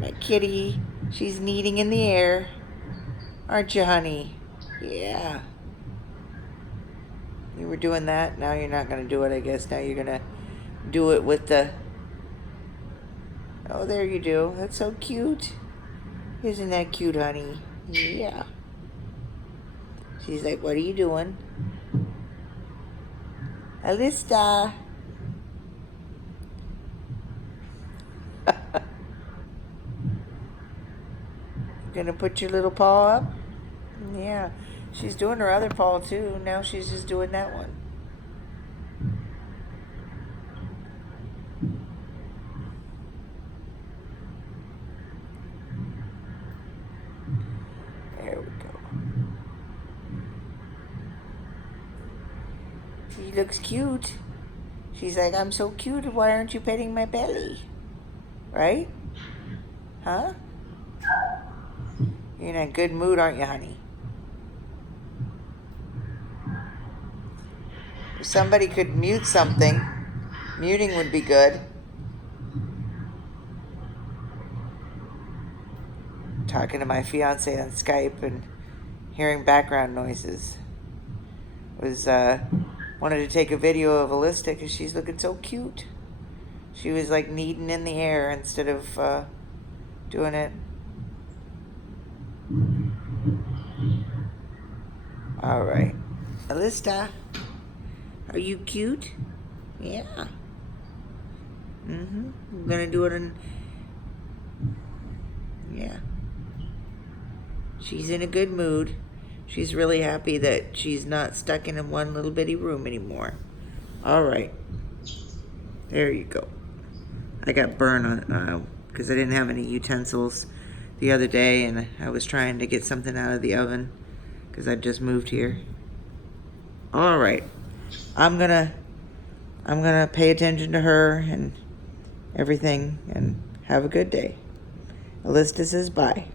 My kitty. She's kneading in the air. Aren't you, honey? Yeah. You were doing that. Now you're not going to do it, I guess. Now you're going to do it with the... Oh, there you do. That's so cute. Isn't that cute, honey? Yeah. She's like, what are you doing? Elista. Gonna put your little paw up? Yeah. She's doing her other paw too. Now she's just doing that one. There we go. She looks cute. She's like, I'm so cute. Why aren't you petting my belly? Right? Huh? You're in a good mood, aren't you, honey? If somebody could mute something, muting would be good. Talking to my fiance on Skype and hearing background noises. Wanted to take a video of Elista because she's looking so cute. She was like kneading in the air instead of doing it. All right, Elista, are you cute? Yeah. I'm gonna do it in. Yeah. She's in a good mood. She's really happy that she's not stuck in a one little bitty room anymore. All right. There you go. I got burned on because I didn't have any utensils the other day, and I was trying to get something out of the oven because I just moved here. All right. I'm gonna pay attention to her and everything, and have a good day. Elista says bye.